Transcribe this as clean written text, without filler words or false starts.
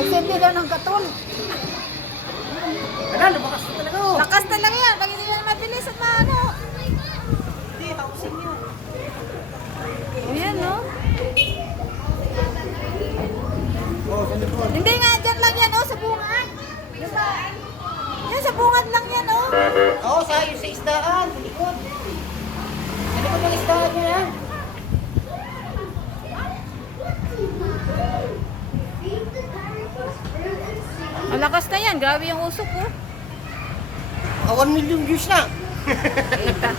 Nagsindi daw ng katon. Wala, lumakas na talaga oh. Lakas talaga yan. Pag hindi yan mabilis at maano. Hindi, housing yun. Ayan, no? Oh, sa likod. Hindi nga, dyan lang yan, oh, sa bungad. Diba? Yan, sa bungad lang yan, oh. Oo, sa isdaan, sa likod. Sa likod ng isdaan yun ha. Ang lakas na yan. Grabe yung usok, oh. 1 million views na. Kita.